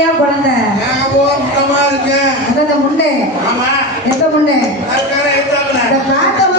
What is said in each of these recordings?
இல்லையா குழந்தை. முண்டமா இருக்கு முண்டே ஆமா. எந்த முண்டே பிரார்த்தனை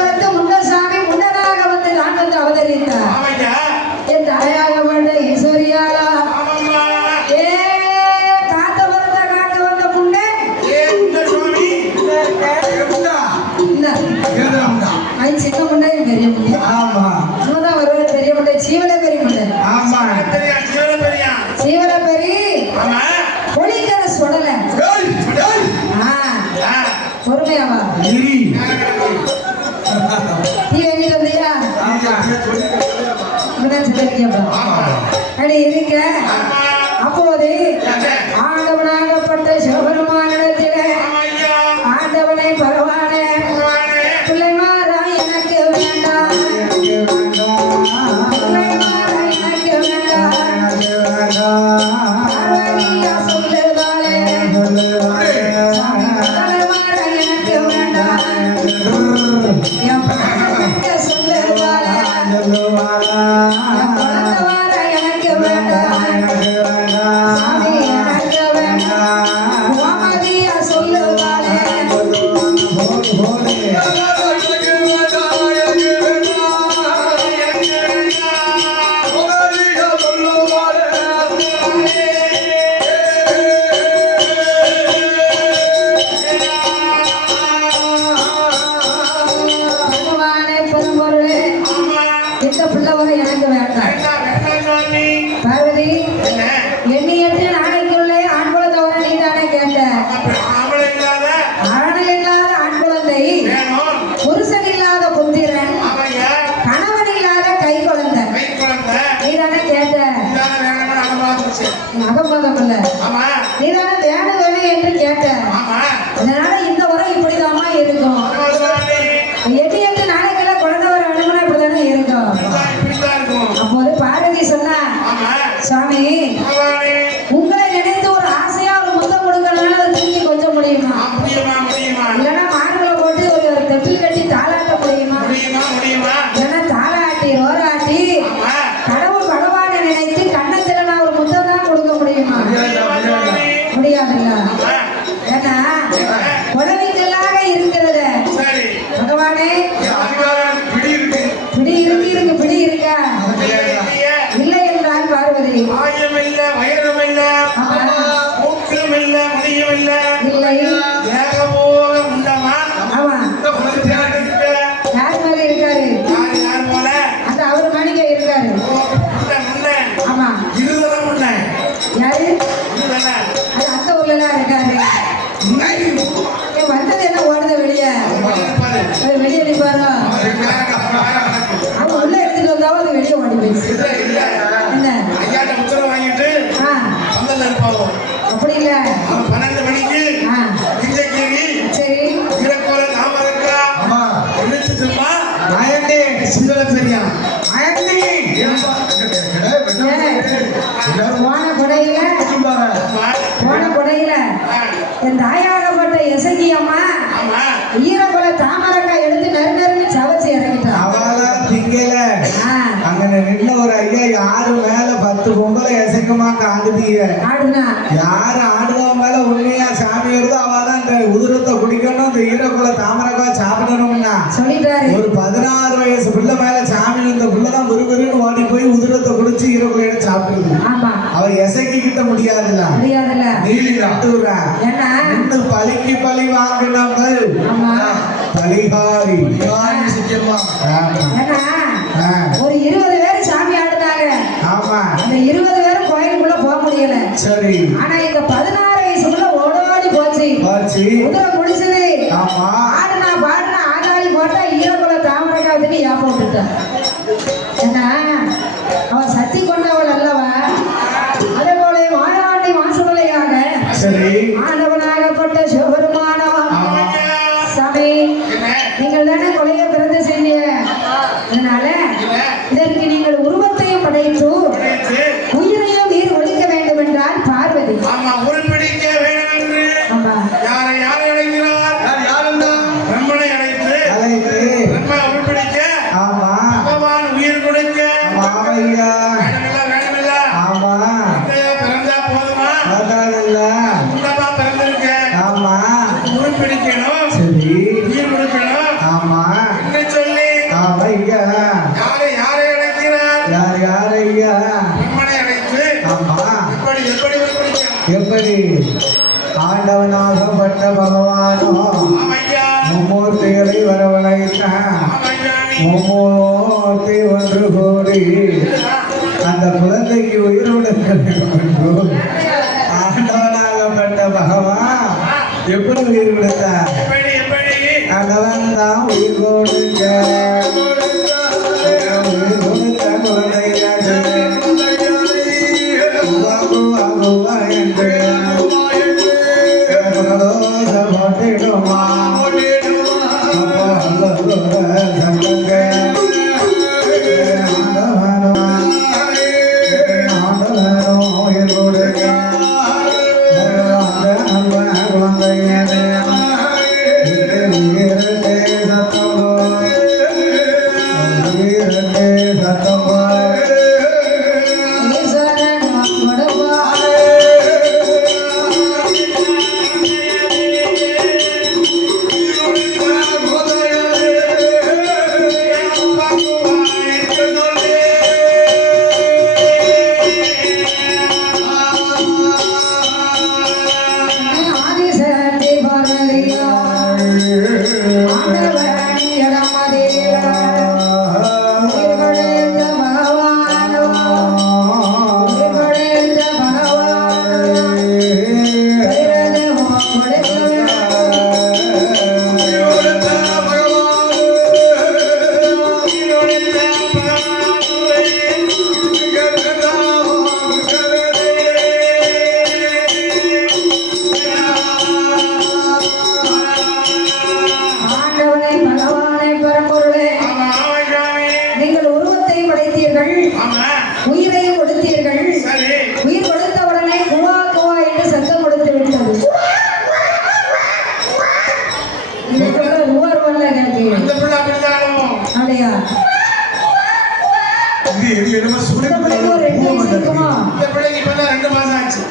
ஆம்பளை இல்லாத ஆண் இல்லாத ஆண் குழந்தை புருஷன் இல்லாத புத்திரன் கணவன் இல்லாத கை குழந்தை. நீதானே கேட்ட. நகம்பாதம் இல்ல. நீதானே தகுதி ஆயம் இல்ல வயதும் இல்ல மூக்கும் இல்ல முடியும் இல்ல இல்லை யாரு மேல பத்து பொம்பளை எசங்கமா காந்துட்டீங்க? யாரு ஆடுதவ மேல உண்மையா சாமி வருதோ அவதான் இந்த உதிரத்தை குடிக்கணும் இந்த ஈரக்குள்ள தாமரக்கா சாப்பிடணும்னா. ஒரு பதினாறு வயசு பிள்ளை மேல சாமி இந்த பிள்ளைதான் விறுவிறுன்னு ஓடி போய் உதிரத்தை குடிச்சு ஈரக்குள்ள எடுத்து சாப்பிடுது. அவ எசைக்கிட்ட முடியாதுல்ல? நீலி நட்டுறா இன்னும் பழிக்கு பழி வாங்கினவள் பழிகாரி சிக்கமா ஒரு இருபது ஆமா இருபது பேரும் கோயிலுக்குள்ள போக முடியல. ஆனா இந்த பதினாறு வயசுக்குள்ள ஓடாடி போச்சு. போச்சு. குதிரை முடிச்சது ஆமா. ஆடுனா பாடுனா ஆடாடி போட்டா ஈரக்குள்ள அவன் சத்தி கொண்டவன் Arkadaşlar, arkadaşlar.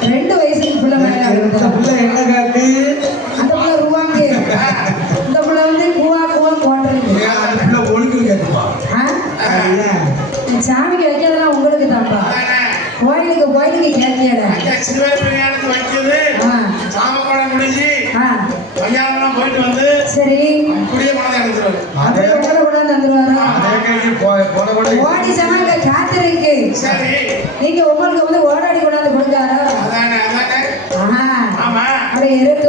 ரெண்டு வயசுக்கு பிள்ளை என்ன காட்டி? அந்த பிள்ளை ரூபாங்க இந்த பிள்ளை வந்து கூவா கூவா போன்றது ஒழுங்கு கேட்டுப்பா. சாமிக்கு வைக்கிறதுலாம் உங்களுக்கு தான்ப்பா கோயிலுக்கு கோயிலுக்கு கேட்கல அப்படியே மனதை ஓடி சமாங்க காத்திருக்கு நீங்க உங்களுக்கு வந்து ஓடாடி கொண்டாந்து கொடுத்தாரா ஆமா. அப்படி இருக்கு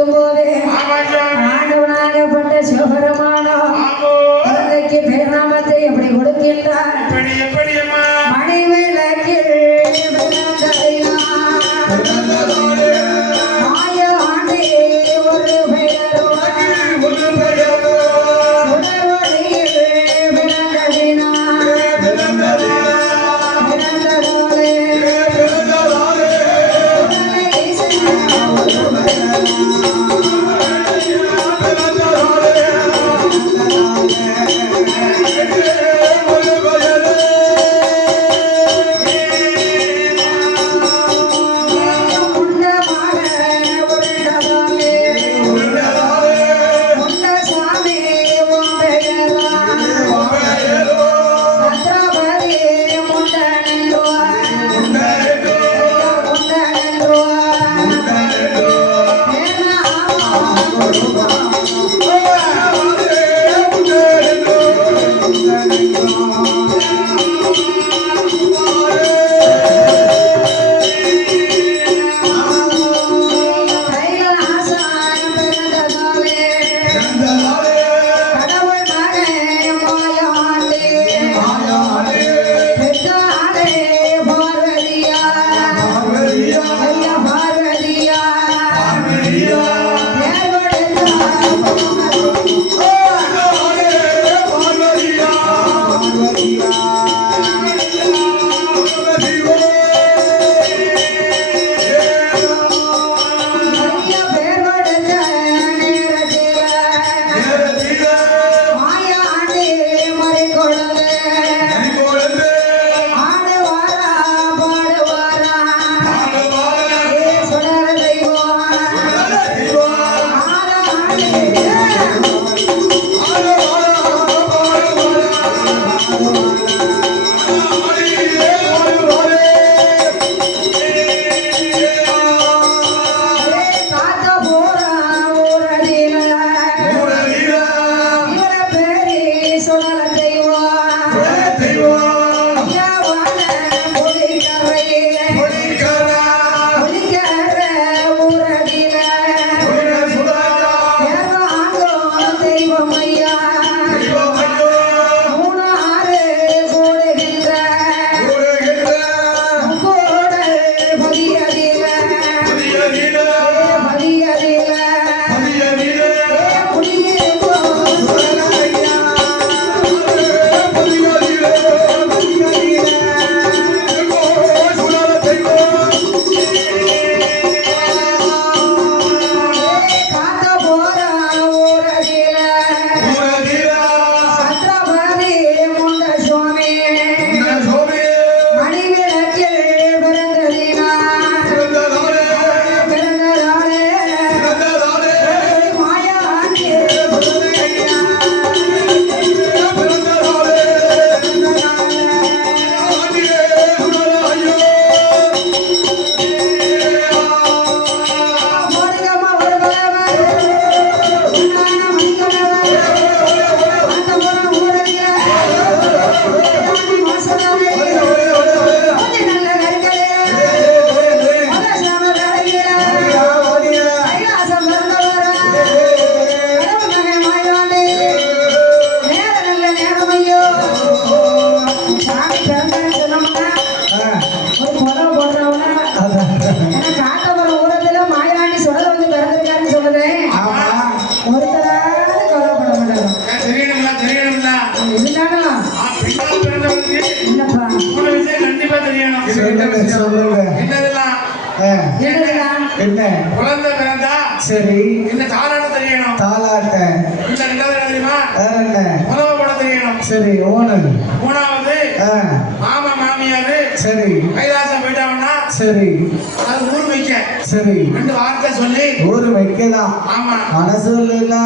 சரி. ரெண்டு வார்த்தை சொல்லி. ஊரு வைக்கலாம் ஆமா. மனசுல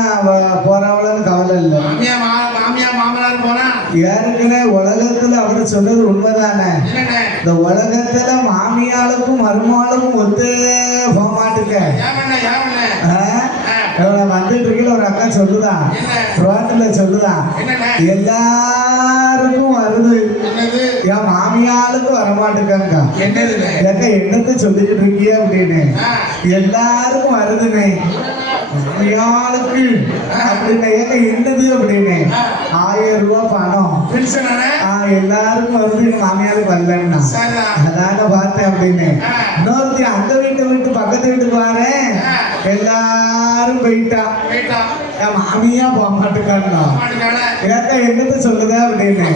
போறவளன்னு கவலை இல்லை. மாமியா மாமியா மாமனார் போனா ஏற்கனவே உலகத்துல அவர் சொன்னது உண்மைதானே? இந்த உலகத்துல மாமியாளுக்கும் மருமாளுக்கும் ஒத்தே போக? இவனை வந்துட்டு இருக்கையில ஒரு அக்கா சொல்லுதான் ரோட்ல சொல்லுதான் எல்லாருக்கும் வருது. என் மாமியாளுக்கு வரமாட்டுக்கா என்னதுண்ணே ஏக்கா என்னத்த சொல்லிட்டு இருக்கிய அப்படின்னு எல்லாருக்கும் வருதுண்ணே மாமியாளுக்கு அப்படின்னு. ஏக்கா என்னது அப்படின்னு. ஆயிரம் ரூபாய் பணம். எல்லாருக்கும் வருது. எங்க மாமியாருக்கு வரலன்னா. அதான பார்த்தேன் அப்படின்னு. இன்னொருத்தி அந்த வீட்டை விட்டு பக்கத்து வீட்டுக்கு வரேன். எல்லாரும் போயிட்டா. என் மாமியா போக மாட்டுக்கான ஏக்கா என்னத்த சொல்லுத அப்படின்னு.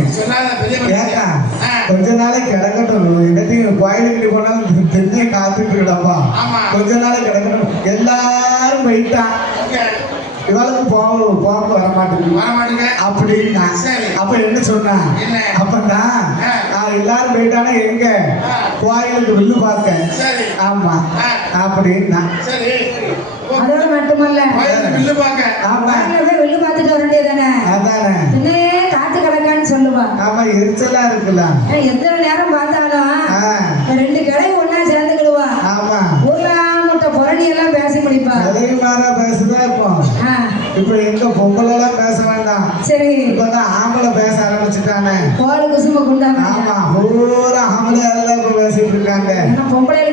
ஏக்கா கொஞ்ச நாளைக்கு கிடக்கட்டும். என்னத்தையும் கோயிலுக்கு போனாலும் தென்னை காத்துட்டு இருக்கடப்பா. கொஞ்ச நாளைக்கு கிடக்கட்டும். எல்லாரும் போயிட்டான் இவளுக்கு போக போக வர மாட்டேங்குது. அப்படின்னா. அப்ப என்ன சொன்னா? அப்பன்னா. நான் எல்லாரும் போயிட்டானா எங்க. கோயிலுக்கு வில்லு பார்க்க. ஆமா. அப்படின்னா அதோட மட்டுமல்ல. பில்லு பார்க்க. ஆமா. வெளில பார்த்துட்டு வர வேண்டியதானே அதானே. பின்னே காத்து கிடக்கான்னு சொல்லுவா. ஆமா எரிச்சலா இருக்குல்ல. எத்தனை நேரம் பார்த்தாலும். ரெண்டு கடை ஒண்ணா சேர்ந்துக்கிடுவா. ஆமா. ஊர்ல முட்டை புரணி எல்லாம் பேசி முடிப்பா. விலை மாறா பேசுதா இப்போ. இப்ப எங்க எல்லாம் பேச வேண்டாம். சரி. இப்பதான் ஆம்பளை பேச ஆரம்பிச்சுட்டானே. கோழி குசும குண்டாம ஆமா பூரா ஆம்பளை எல்லாம் இப்ப பேசிட்டு இருக்காங்க ஏன்னா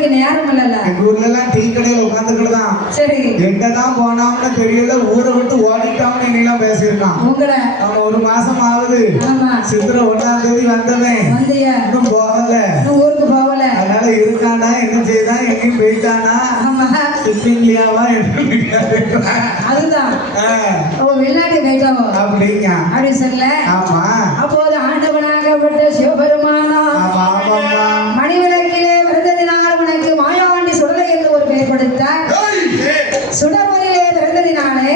பொம்பளைகளுக்கு நேரம் இல்லல்ல எங்க ஊர்ல எல்லாம் டீ கடையில உட்காந்துக்கிட்டுதான் சரி. எங்கதான் போனாம்னு தெரியல ஊரை விட்டு ஓடிட்டான்னு இன்னைக்கு பேசியிருக்கான். உங்களை. அவன் ஒரு மாசம் ஆகுது. ஆமா. சித்திரை ஒண்ணாம் தேதி வந்தவன். வந்தியா. இன்னும் போகல. ஊருக்கு போகல. அதனால இருக்கானா என்ன செய்தான் எங்கேயும் போயிட்டானா? என்ன அதுதான். வெளிநாட்டு போயிட்டாவோ? அப்படிங்க. அப்படி சொல்ல ஆமா. கொடுத்தார். ஏய், சுடர்வரிலே பிறந்ததினாலே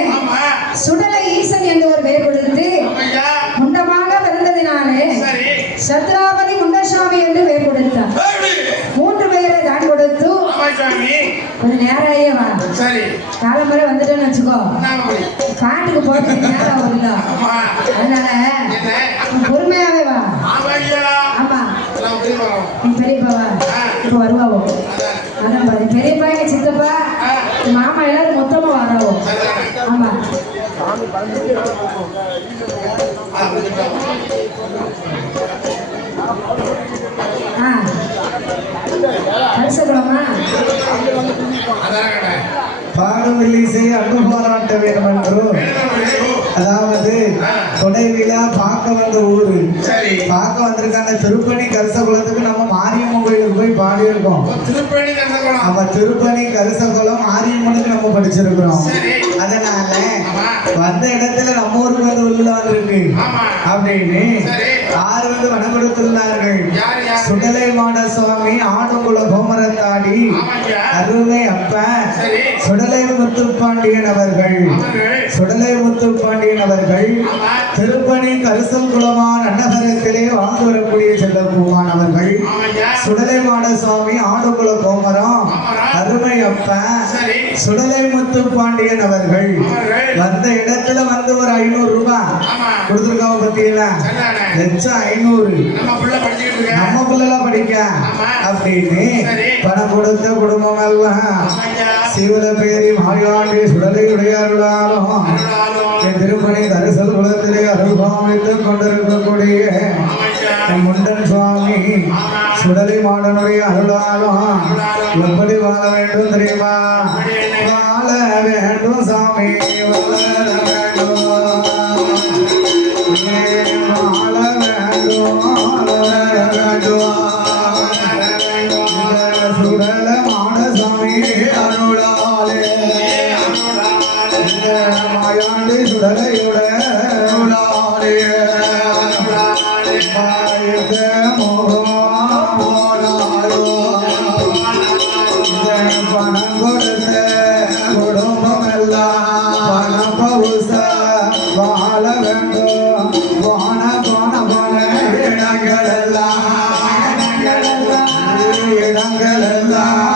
சுடலை ஈசன் என்று ஒரு பெயர் கொடுத்து முண்டமாக பிறந்ததினாலே சத்ராபதி முண்டசாமி என்று பெயர் கொடுத்தார். மூன்று பெயரை தான் கொடுத்து ஆமா சாமி கொஞ்சம் நேரையே வா. சரி. காலம்பரை வந்துட்டேன்னு வச்சுக்கோ. காட்டுக்கு போறதுக்கு நேரம் அதனால என்ன பொறுமையாவே வா ஆமையா ஆமா நான் போய் வரோம் உன் பெரியப்பாவா இப்ப வருவாவோ அதான் அதான் பாரு பெரியப்பா எங்க சித்தப்பா ஆ, என் மாமா எல்லாரும் மொத்தமா வராவோ சரிதானே ஆமா ஆ, வந்துட்டோம். அதான் கடை பாடுவில்லை செய்ய அன்பு போராட்ட வேண்டும் என்று அதாவது கொடை விழா பார்க்க வந்த ஊரு. பார்க்க வந்திருக்காங்க திருப்பணி கரிசகுளத்துக்கு நம்ம மாரியம்மன் கோயிலுக்கு போய் பாடியிருக்கோம். நம்ம திருப்பணி கரிசகுளம் மாரியம்மனுக்கு நம்ம படிச்சிருக்கிறோம். சரி. அதனால வந்த இடத்துல நம்ம ஊருக்கு வந்து உள்ள வந்திருக்கு ஆமா. அப்படின்னு ஆறு வந்து யார் யார்? சுடலை மாட சுவாமி ஆடுங்குள கோமரத்தாடி. அருமை அப்பன் சரி. சுடலை முத்துப்பாண்டியன் அவர்கள். அவர்கள் சுடலை முத்துப்பாண்டியன் அவர்கள் ஆமா திருப்பணி கரிசல் குளமான் அன்னகரத்திலே வாழ்ந்து வரக்கூடிய செல்லக்குமான் அவர்கள். சுடலை மாட சுவாமி ஆடுகுல கோமரம். அருமை அப்பன் சரி. சுடலை முத்துப்பாண்டியன் அவர்கள் அவர்கள் வந்த இடத்துல வந்து ஒரு ஐநூறு ரூபாய் கொடுத்துருக்காங்க பார்த்தீங்களா லட்சம் ஐநூறு. நம்ம பிள்ளைலாம் படிக்க. அப்படின்னு. பணம் கொடுத்த குடும்பம் எல்லாம் சிவல பேரி மாயாண்டி சுடலை உடையாருளாலும் அருளாலும். என் திருப்பணி தரிசல் குலத்திலே அருள்பாமித்துக் கொண்டிருக்கக்கூடிய முண்டன் சுவாமி சுடலை மாடனுடைய அருளாலும் எப்படி வாழ வேண்டும் தெரியுமா? வாழ வேண்டும் சாமி வளர வேண்டும். வாழ வேண்டும் வளர வேண்டும். இந்த மாட சாமி அருளாலே. இந்த மாயாண்டி நாங்கள் எல்லாம்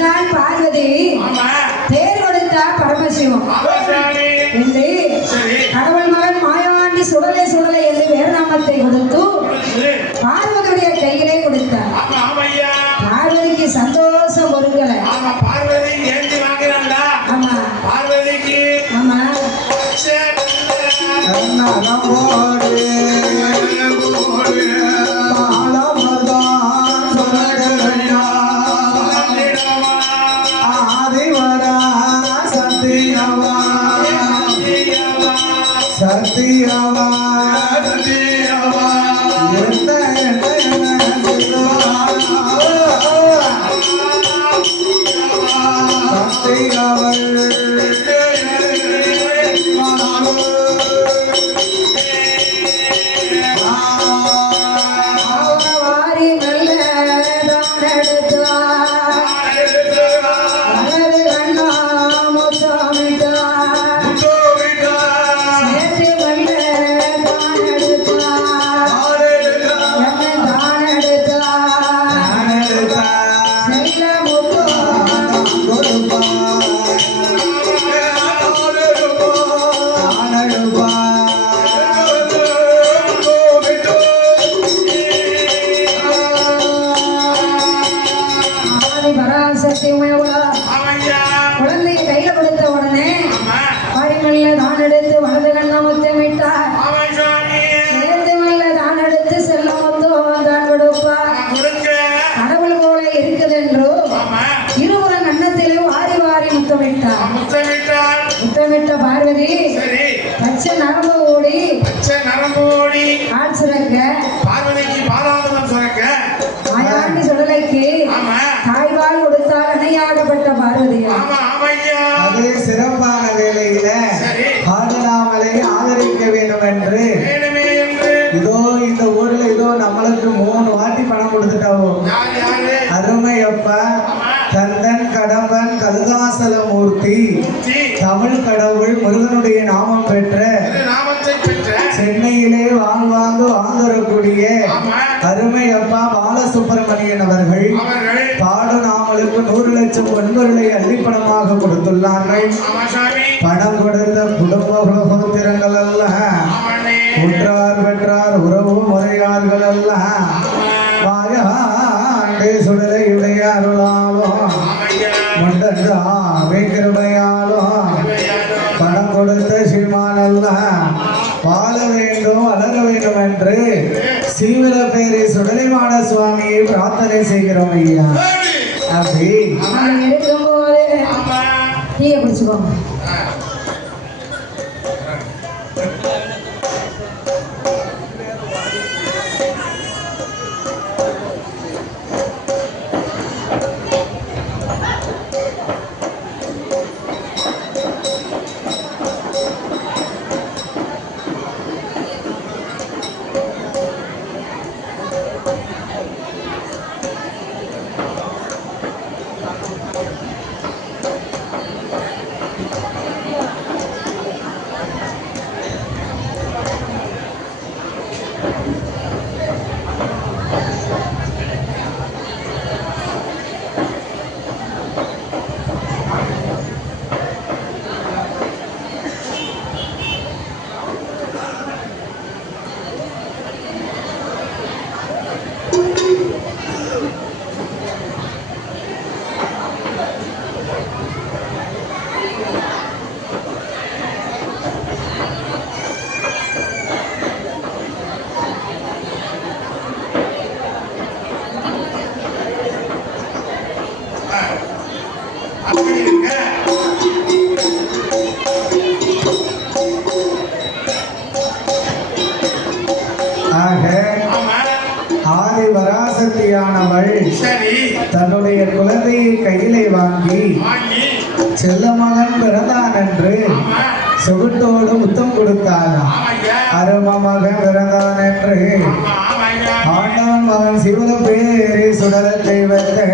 பெற்றான் பார்வதி பேர் கொடுத்தா பரமசிவம். என்று கடவுள் மகன் மாயவாண்டி சுடலை சுடலை என்று வேறுநாமத்தை கொடுத்து பார்வதியுடைய கையிலே கொடுத்தார். பார்வதிக்கு சந்தோஷம் ஒருங்கலை ஆமா பார்வதிக்கு. ஆமா. கதறி சரி. பச்சை நரம்போடி. பச்சை நரம்போடி. ஆள் சுரக்க வேண்டுமென்று சீவிர பேரை சுடலிமான சுவாமியை பிரார்த்தனை செய்கிறோம் ஐயா. அப்படி தீய பிடிச்சுக்கோங்க. செல்ல மகன் பிறந்தான் என்று சொகுட்டோடு சுகுட்டோடு முத்தம் கொடுத்தாளாம் அரும மகன் பிறந்தான் என்று ஆண்டான் ஆண்டவன் மகன் சிவன பேரை சுடர தெய்வத்தை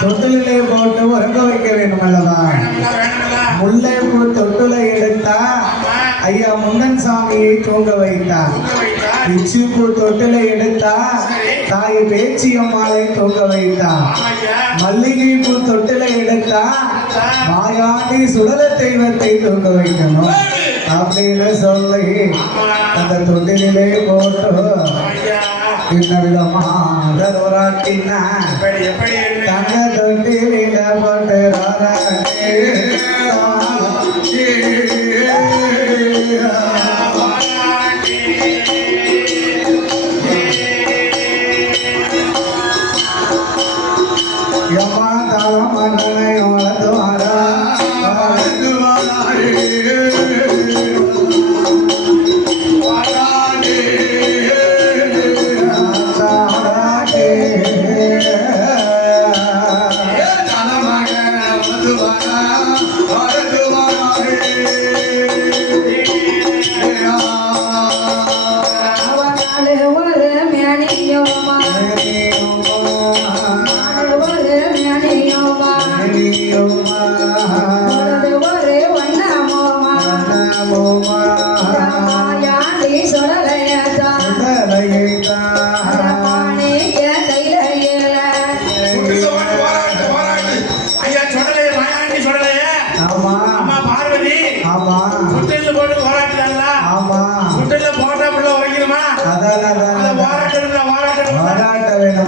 தொட்டிலே போட்டு உறங்க வைக்க வேண்டும் அல்லவா? முல்லை பூ தொட்டுல எடுத்தா ஐயா முன்னன் சாமியை தூங்க வைத்தார். தூங்க பிச்சி பூ தொட்டில எடுத்தா தாய் பேச்சியம்மாவை தூங்க வைத்தார். மல்லிகை பூ தொட்டில எடுத்தா மாயாண்டி சுடல தெய்வத்தை தூங்க வைக்கணும். அப்படின்னு சொல்லி அந்த தொட்டிலே போட்டு தங்க தொட்டில போட்டு ராராட்டே.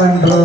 பாராட்ட